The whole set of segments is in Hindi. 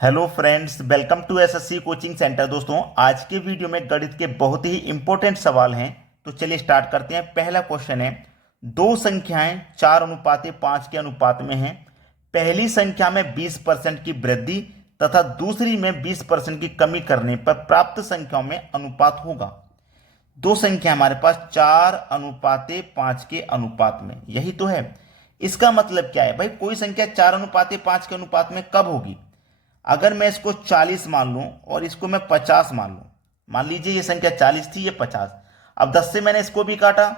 Hello friends, welcome to SSC coaching centre. दोस्तों, आज के वीडियो में गणित के बहुत ही इंपॉर्टेंट सवाल हैं। तो चलिए स्टार्ट करते हैं। पहला क्वेश्चन है, दो संख्याएं 4:5 के अनुपात में हैं। पहली संख्या में 20% की वृद्धि तथा दूसरी में 20% की कमी करने पर प्राप्त संख्याओं में अनुपात होगा। दो संख्या हमारे पास 4:5 के अनुपात में, यही तो है। इसका मतलब क्या है भाई? कोई संख्या 4:5 के अनुपात में कब होगी? अगर मैं इसको 40 मान लूं और इसको मैं 50 मान लूं, मान लीजिए ये संख्या 40 थी, ये 50। अब 10 से मैंने इसको भी काटा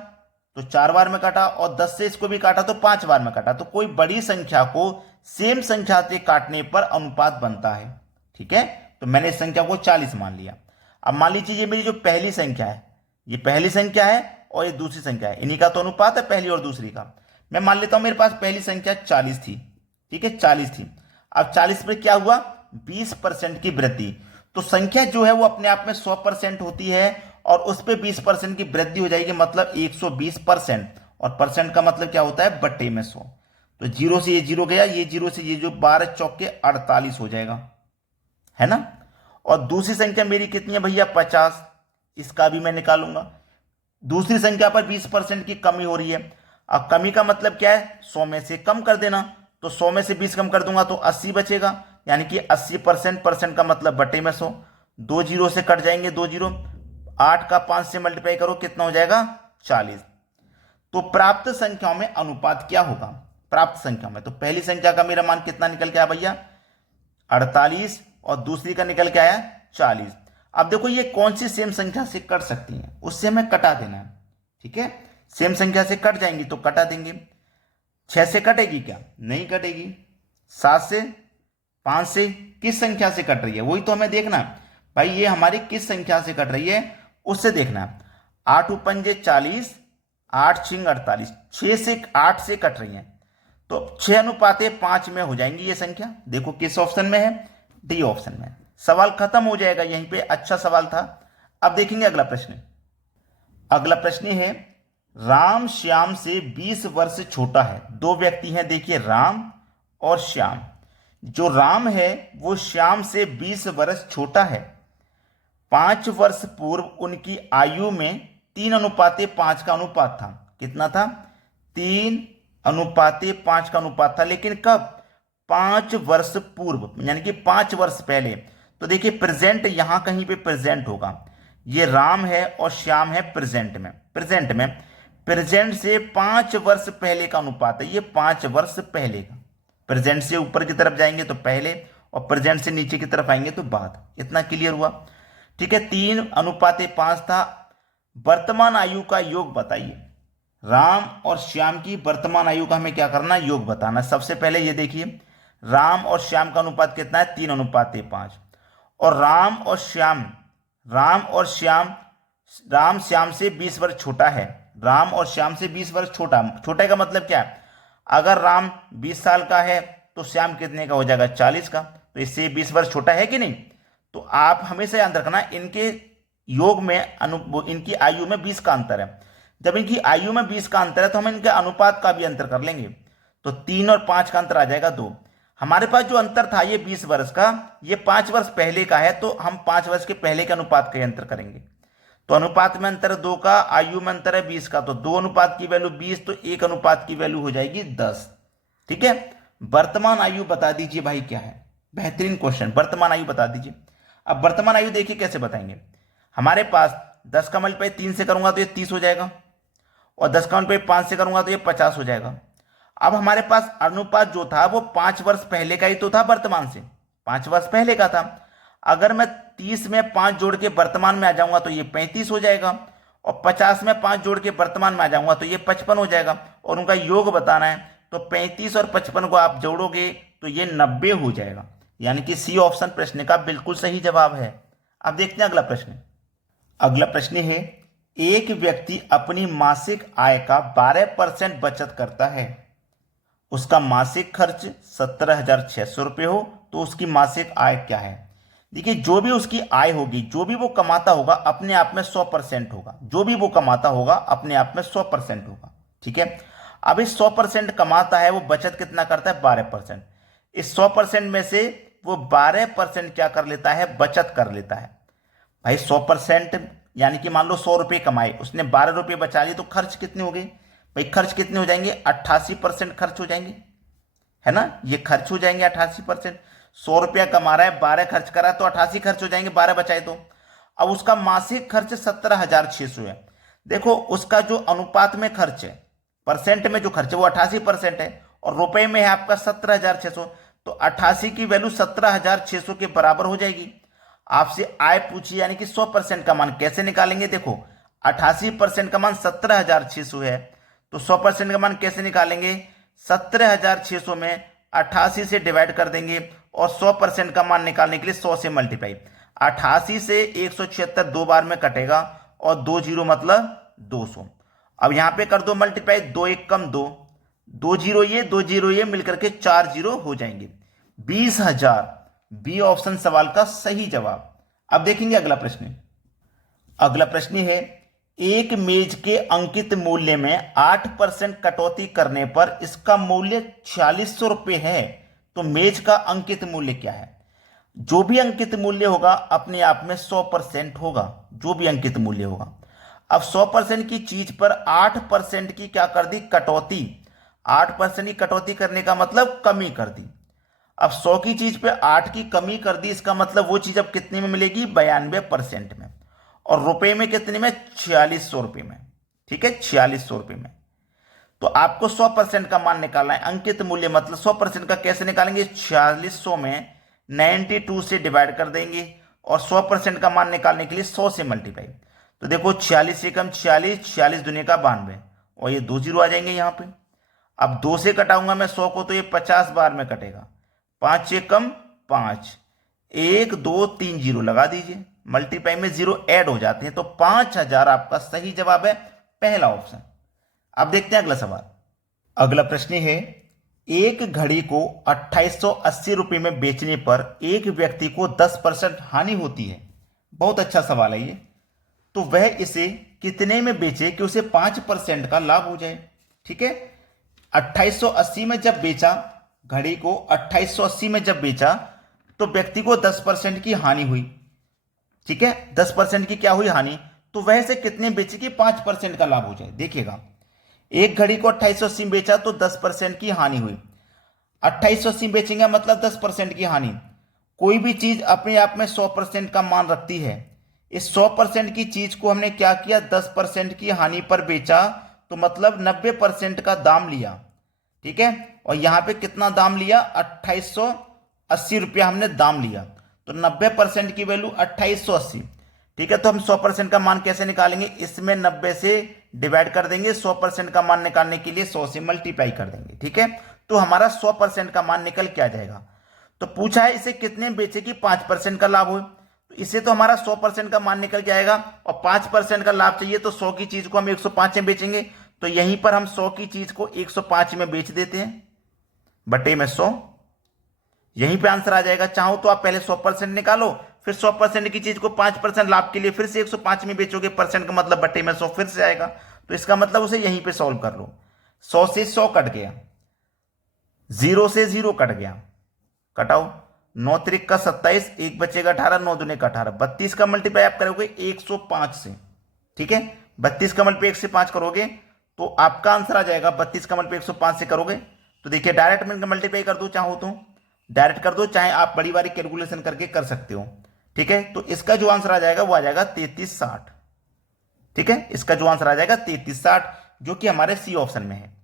तो 4 बार में काटा, और 10 से इसको भी काटा तो 5 बार में काटा। तो कोई बड़ी संख्या को सेम संख्या से काटने पर अनुपात बनता है। ठीक है, तो मैंने इस संख्या को 40 मान लिया। अब मान लीजिए ये मेरी जो पहली संख्या है, ये पहली संख्या है और ये दूसरी संख्या है, इन्हीं का तो अनुपात है, पहली और दूसरी का। मैं मान लेता हूं मेरे पास पहली संख्या 40 थी। ठीक है, 40 थी। अब 40 में क्या हुआ? 20% की वृद्धि। तो संख्या जो है वो अपने आप में 100% होती है और उस पर 20% की वृद्धि हो जाएगी, मतलब 120%। और परसेंट का मतलब क्या होता है? बट्टे में 100। तो जीरो से ये जीरो गया, ये जीरो से ये जो 12 चौके 48 हो जाएगा, है ना। और दूसरी संख्या मेरी कितनी है भैया? 50। इसका भी मैं निकालूंगा। दूसरी संख्या पर 20% की कमी हो रही है। अब कमी का मतलब क्या है? 100 में से कम कर देना। तो 100 में से 20 कम कर दूंगा तो 80 बचेगा, यानी कि 80%। परसेंट का मतलब बटे में 100। दो जीरो से कट जाएंगे, दो जीरो। 8 का 5 से मल्टीप्लाई करो, कितना हो जाएगा? 40। तो प्राप्त संख्याओं में अनुपात क्या होगा? प्राप्त संख्या में तो पहली संख्या का मेरा मान कितना निकल के आया भैया? 48। और दूसरी का निकल के आया 40। अब देखो ये कौन सी सेम संख्या से कट सकती हैं, उससे हमें कटा देना है। ठीक है, सेम संख्या से कट जाएंगी तो कटा देंगे। 6 से कटेगी क्या? नहीं कटेगी। 7 से, 5 से, किस संख्या से कट रही है वही तो हमें देखना है भाई। ये हमारी किस संख्या से कट रही है उससे देखना है। 8 उपंजे 40, 8 छिंग 48, 6 से 8 से कट रही है तो 6:5 में हो जाएंगी ये संख्या। देखो किस ऑप्शन में है? डी ऑप्शन में। सवाल खत्म हो जाएगा यहीं पे। अच्छा सवाल था। अब देखेंगे अगला प्रश्न। अगला प्रश्न है, राम श्याम से 20 वर्ष छोटा है। दो व्यक्ति हैं, देखिए राम और श्याम। जो राम है वो श्याम से 20 वर्ष छोटा है। 5 वर्ष पूर्व उनकी आयु में 3:5 का अनुपात था। कितना था? 3:5 का अनुपात था। लेकिन कब? 5 वर्ष पूर्व, यानी कि 5 वर्ष पहले। तो देखिए प्रेजेंट, यहां कहीं पे प्रेजेंट होगा। ये राम है और श्याम है प्रेजेंट में। प्रेजेंट से 5 वर्ष पहले का अनुपात है, ये 5 वर्ष पहले का। प्रेजेंट से ऊपर की तरफ जाएंगे तो पहले, और प्रेजेंट से नीचे की तरफ आएंगे तो बाद। इतना क्लियर हुआ? ठीक है, 3:5 था। वर्तमान आयु का योग बताइए। राम और श्याम की वर्तमान आयु का हमें क्या करना? योग बताना। सबसे पहले ये देखिए, राम और श्याम का अनुपात कितना है? 3:5। और राम श्याम से 20 वर्ष छोटा है। राम और श्याम से 20 वर्ष छोटा। छोटे का मतलब क्या है? अगर राम 20 साल का है तो श्याम कितने का हो जाएगा? 40 का। तो इससे 20 वर्ष छोटा है कि नहीं? तो आप हमेशा याद रखना, इनके योग में इनकी आयु में 20 का अंतर है। जब इनकी आयु में 20 का अंतर है तो हम इनके अनुपात का भी अंतर कर लेंगे। तो 3 और 5 का अंतर आ जाएगा 2। हमारे पास जो अंतर था ये 20 वर्ष का, ये 5 वर्ष पहले का है, तो हम 5 वर्ष के पहले के अनुपात का अंतर करेंगे। तो अनुपात में अंतर 2 का, आयु में अंतर है 20 का, तो 2 अनुपात की वैल्यू 20, तो 1 अनुपात की वैल्यू हो जाएगी 10। ठीक है, वर्तमान आयु बता दीजिए भाई क्या है? बेहतरीन क्वेश्चन, वर्तमान आयु बता दीजिए। अब वर्तमान आयु देखिए कैसे बताएंगे। हमारे पास 10 का मल्टीप्लाई 3 से करूंगा तो ये 30 हो जाएगा, और 10 का मल्टीप्लाई 5 से करूंगा तो ये 50 हो जाएगा। अब हमारे पास अनुपात जो था वो 5 वर्ष पहले का ही तो था, वर्तमान से 5 वर्ष पहले का था। अगर मैं 30 में 5 जोड़ के वर्तमान में आ जाऊंगा तो ये 35 हो जाएगा, और 50 में 5 जोड़ के वर्तमान में आ जाऊंगा तो ये 55 हो जाएगा। और उनका योग बताना है, तो 35 और 55 को आप जोड़ोगे तो ये 90 हो जाएगा। यानी कि सी ऑप्शन प्रश्न का बिल्कुल सही जवाब है। अब देखते हैं अगला प्रश्न। अगला प्रश्न है, एक व्यक्ति अपनी मासिक आय का 12% बचत करता है। उसका मासिक खर्च 17,600 रुपये हो तो उसकी मासिक आय क्या है? देखिए, जो भी उसकी आय होगी, जो भी वो कमाता होगा, अपने आप में 100% होगा। जो भी वो कमाता होगा अपने आप में 100% होगा। ठीक है, अब इस 100% कमाता है, वो बचत कितना करता है? 12%। इस 100% में से वो 12% क्या कर लेता है, बचत कर लेता है। भाई 100% यानी कि मान लो 100 रुपये कमाए, उसने 12 रुपये बचा लिए, तो खर्च कितने हो गए भाई, खर्च कितने हो जाएंगे, 88% खर्च हो जाएंगे, है ना, ये खर्च हो जाएंगे 88%। 100 रुपया कमा रहा है, 12 खर्च करा तो 88 खर्च हो जाएंगे, 12 बचाए तो। अब उसका मासिक खर्च 17,600 है। देखो उसका जो अनुपात में खर्च है, परसेंट में जो खर्च है वो 88% है, और रुपए में है आपका 17,600, तो 88 की वैल्यू 17,600 के बराबर हो जाएगी। आपसे आय पूछी यानी कि 100% का मान कैसे निकालेंगे, देखो 88% का मान 17,600 है, तो 100% का मान कैसे निकालेंगे, 17,600 में 88 से डिवाइड कर देंगे, और 100% का मान निकालने के लिए 100 से मल्टीप्लाई। 88 से 176 दो बार में कटेगा, और 2 जीरो मतलब 200। अब यहां पे कर दो मल्टीप्लाई, 2 एक कम 2, 2 जीरो ये 2 जीरो ये मिलकर के 4 जीरो हो जाएंगे, 20,000। बी ऑप्शन सवाल का सही जवाब। अब देखेंगे अगला प्रश्न। अगला प्रश्न है, एक मेज के अंकित मूल्य में 8% कटौती करने पर इसका मूल्य 4600 रुपये है, तो मेज का अंकित मूल्य क्या है। जो भी अंकित मूल्य होगा अपने आप में 100% होगा, जो भी अंकित मूल्य होगा। अब 100% की चीज पर 8% की क्या कर दी, कटौती। 8% की कटौती करने का मतलब कमी कर दी। अब 100 की चीज पे 8 की कमी कर दी, इसका मतलब वो चीज अब कितने में मिलेगी, 92% में, और रुपए में कितने में, 4600 रुपये में। ठीक है, 4600 रुपये में। तो आपको 100% का मान निकालना है, अंकित मूल्य मतलब 100% का कैसे निकालेंगे, 4600 में 92 से डिवाइड कर देंगे, और 100% का मान निकालने के लिए 100 से मल्टीप्लाई। तो देखो 46 से कम 46, 46 दुनिया का 92, और ये 2 जीरो आ जाएंगे यहाँ पे। अब 2 से कटाऊंगा मैं 100 को, तो ये 50 बार में कटेगा, 5 से कम 5, 1 2 3 जीरो लगा दीजिए, मल्टीप्लाई में जीरो ऐड हो जाते हैं, तो 5,000 आपका सही जवाब है, पहला ऑप्शन। अब देखते हैं अगला सवाल। अगला प्रश्न है, एक घड़ी को 2880 रुपये में बेचने पर एक व्यक्ति को 10% हानि होती है। बहुत अच्छा सवाल है ये। तो वह इसे कितने में बेचे कि उसे 5% का लाभ हो जाए। ठीक है, 2880 में जब बेचा, घड़ी को 2880 में जब बेचा, तो व्यक्ति को 10% की हानि हुई। ठीक है, 10% की क्या हुई, हानि। तो वह से कितने बेचे कि 5% का लाभ हो जाए। देखिएगा, एक घड़ी को 2880 में बेचा तो 10% की हानि हुई। 2880 बेचेंगे मतलब 10% की हानि। कोई भी चीज अपने आप में 100% का मान रखती है। इस 100% की चीज को हमने क्या किया, 10% की हानि पर बेचा, तो मतलब 90% का दाम लिया। ठीक है, और यहां पे कितना दाम लिया, 2880 रुपया हमने दाम लिया, तो 90% की वैल्यू 2880। ठीक है, तो हम 100% का मान कैसे निकालेंगे, इसमें 90 से डिवाइड कर देंगे, 100% का मान निकालने के लिए 100 से मल्टीप्लाई कर देंगे। ठीक है, तो हमारा 100% का मान निकल के आ जाएगा। तो पूछा है इसे कितने बेचे कि 5% का लाभ हो, तो इसे तो हमारा 100% का मान निकल के आएगा, और 5% का लाभ चाहिए, तो 100 की चीज को हम 105 में बेचेंगे, तो यहीं पर हम 100 की चीज को 105 में बेच देते हैं, बटे में 100, यहीं पे आंसर आ जाएगा। चाहो तो आप पहले 100% निकालो, फिर 100% की चीज को 5% लाभ के लिए फिर से 105 में बेचोगे, परसेंट का मतलब बटे में 100 फिर से आएगा, तो इसका मतलब उसे यहीं पे सॉल्व कर लो। 100 से 100 कट गया, 0 से 0 कट गया, कटाओ, 9 त्रिक का 27, एक बचेगा 18, 9 दूने का 18, 32 का मल्टीप्लाई आप करोगे 105 से। ठीक है, 32 का मल्टीप्लाई 1 से 5 करोगे तो आपका आंसर आ जाएगा, 32 का मल्टीप्लाई 105 से करोगे तो देखिए डायरेक्ट में मल्टीप्लाई कर दो, चाहो तो डायरेक्ट कर दो, चाहे आप बड़ी बारी कैलकुलेशन करके कर सकते हो। ठीक है, तो इसका जो आंसर आ जाएगा वो आ जाएगा 3360। ठीक है, इसका जो आंसर आ जाएगा 3360, जो कि हमारे सी ऑप्शन में है।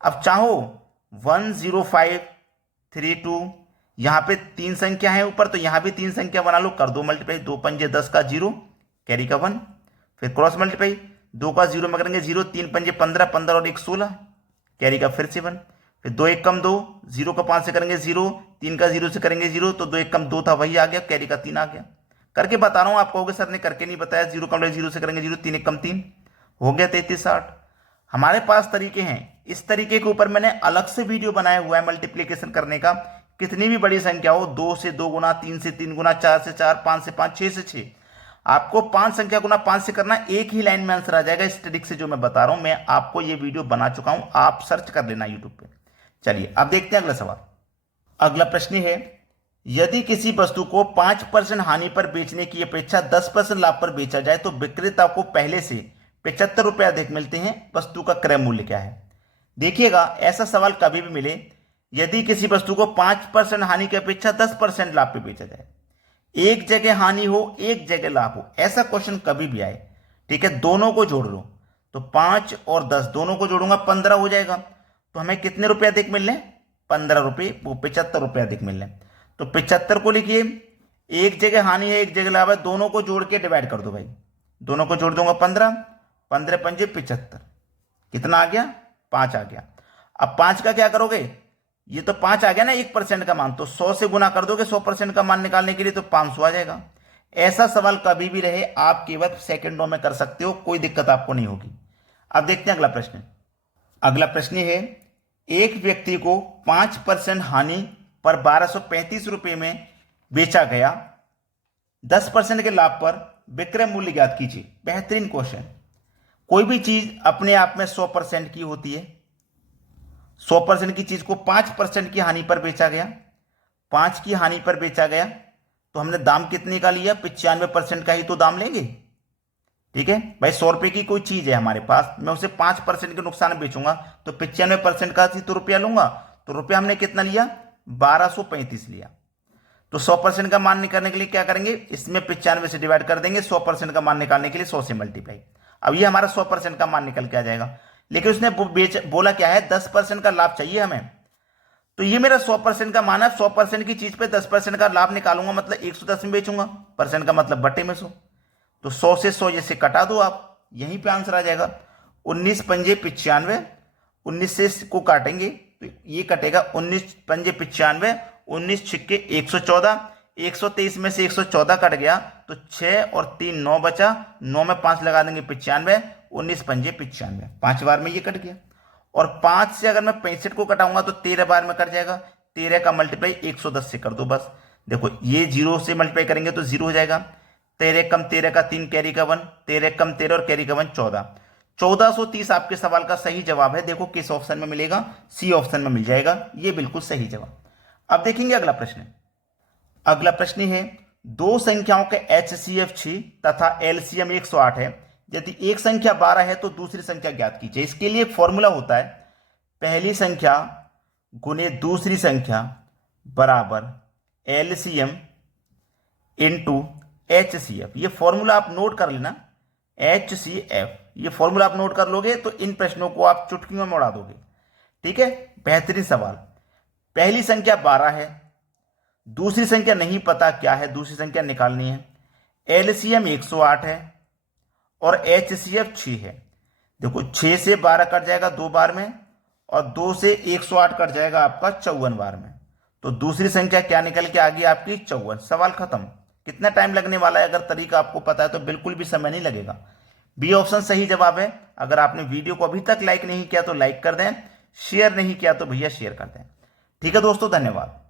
अब चाहो 10532, यहां पे 3 संख्या है ऊपर, तो यहां भी 3 संख्या बना लो, कर दो मल्टीप्लाई, 2 पंजे 10 का 0, कैरी का 1, फिर क्रॉस मल्टीप्लाई, 2 का 0 में करेंगे 0, 3 पंजे 15, 15 और 1 16, कैरी का फिर से 1, फिर 2 1 कम 2, 0 का 5 से करेंगे 0, 3 का 0 से करेंगे 0, तो 2 1 कम 2 था वही आ गया, कैरी का 3 आ गया। करके बता रहा हूं, आप कहोगे सर ने करके नहीं बताया, 0 कम 0 से करेंगे 0, 3 1 कम 3, हो गया 3360। हमारे पास तरीके हैं, इस तरीके के ऊपर मैंने अलग से वीडियो बनाया हुआ है मल्टीप्लीकेशन करने का। कितनी भी बड़ी संख्या हो, 2 से 2 गुना, 3 से 3 गुना, 4 से 4, 5 से 5, 6 से 6, आपको 5 संख्या गुना 5 से करना, एक ही लाइन में आंसर आ जाएगा। इस ट्रिक से जो मैं बता रहा हूं, मैं आपको ये वीडियो बना चुका हूं, आप सर्च कर लेना यूट्यूब पे। चलिए अब देखते हैं अगला सवाल। अगला प्रश्न है, यदि किसी वस्तु को 5% हानि पर बेचने की अपेक्षा 10% लाभ पर बेचा जाए तो विक्रेता को पहले से 75 रुपये अधिक मिलते हैं। वस्तु का क्रय मूल्य क्या है? देखिएगा, ऐसा सवाल कभी भी मिले, यदि किसी वस्तु को 5% हानि की अपेक्षा 10% लाभ पे बेचा जाए, एक जगह हानि हो एक जगह लाभ हो, ऐसा क्वेश्चन कभी भी आए, ठीक है, दोनों को जोड़ लो तो 5 और 10 दोनों को जोड़ूंगा 15 हो जाएगा। तो हमें कितने रुपए अधिक मिल रहे हैं? 15 रुपये, वो 75 रुपये अधिक मिल रहे हैं। तो 75 को लिखिए, एक जगह हानि है एक जगह लाभ है, दोनों को जोड़ के डिवाइड कर दो भाई, दोनों को जोड़ दूंगा 15, 15 पंजे 75, कितना आ गया? 5 आ गया। अब 5 का क्या करोगे? ये तो 5 आ गया ना 1% का मान, तो 100 से गुना कर दोगे 100% का मान निकालने के लिए, तो 500 आ जाएगा। ऐसा सवाल कभी भी रहे आप केवल सेकंडों में कर सकते हो, कोई दिक्कत आपको नहीं होगी। अब देखते हैं अगला प्रश्न। अगला प्रश्न है, एक व्यक्ति को 5% हानि पर 1235 रुपये में बेचा गया, 10% के लाभ पर विक्रय मूल्य ज्ञात कीजिए। बेहतरीन क्वेश्चन। कोई भी चीज अपने आप में 100% की होती है। 100% की चीज को 5% की हानि पर बेचा गया, 5 की हानि पर बेचा गया, तो हमने दाम कितने का लिया? 95% का ही तो दाम लेंगे, ठीक है भाई। 100 रुपए की कोई चीज है हमारे पास, मैं उसे 5% के नुकसान में बेचूंगा तो 95% का ही तो रुपया लूंगा। तो रुपया हमने कितना लिया? 1235 लिया। तो 100% का मान निकालने के लिए क्या करेंगे? इसमें 95 से डिवाइड कर देंगे, 100% का मान निकालने के लिए 100 से मल्टीप्लाई। अब ये हमारा 100% का मान निकल के आ जाएगा। लेकिन उसने बोला क्या है? 10% का लाभ चाहिए हमें। तो ये मेरा 100% का मान है, 100% की चीज पे 10% का लाभ निकालूंगा, मतलब 110 में बेचूंगा, परसेंट का मतलब बटे में 100। तो 100 से 100 जैसे कटा दो आप, यहीं पे आंसर आ जाएगा। 19 पंजे 95, 19 से को काटेंगे तो ये कटेगा 19 पंजे 95, 19 छिक्के 114, 123 में से 114 कट गया तो 6 और 3 9 बचा, 9 में 5 लगा देंगे 95, 19 पंजे 95, 5 बार में ये कट गया। और 5 से अगर मैं 65 को कटाऊंगा तो 13 बार में कट जाएगा। 13 का मल्टीप्लाई 110 से कर दो बस। देखो ये 0 से मल्टीप्लाई करेंगे तो 0 हो जाएगा। 13 कम 13 का 3 कैरी का 1, 13 कम 13 और कैरी का 1 14, 1430 आपके सवाल का सही जवाब है। देखो किस ऑप्शन में मिलेगा? सी ऑप्शन में मिल जाएगा, ये बिल्कुल सही जवाब। अब देखेंगे अगला प्रश्न। अगला प्रश्न है, दो संख्याओं के HCF 6 तथा LCM 108 है। यदि एक संख्या 12 है तो दूसरी संख्या ज्ञात कीजिए। इसके लिए फॉर्मूला होता है पहली संख्या गुने दूसरी संख्या बराबर LCM इंटू HCF। ये फॉर्मूला आप नोट कर लेना, HCF, ये फॉर्मूला आप नोट कर लोगे तो इन प्रश्नों को आप चुटकियों में उड़ा दोगे, ठीक है। बेहतरीन सवाल। पहली संख्या 12 है, दूसरी संख्या नहीं पता क्या है, दूसरी संख्या निकालनी है। LCM 108 है और HCF 6 है। देखो 6 से 12 कट जाएगा 2 बार में और 2 से 108 कट जाएगा आपका 54 बार में। तो दूसरी संख्या क्या निकल के आ गई आपकी? 54। सवाल खत्म। कितना टाइम लगने वाला है? अगर तरीका आपको पता है तो बिल्कुल भी समय नहीं लगेगा। बी ऑप्शन सही जवाब है। अगर आपने वीडियो को अभी तक लाइक नहीं किया तो लाइक कर दें, शेयर नहीं किया तो भैया शेयर कर दें। ठीक है दोस्तों, धन्यवाद।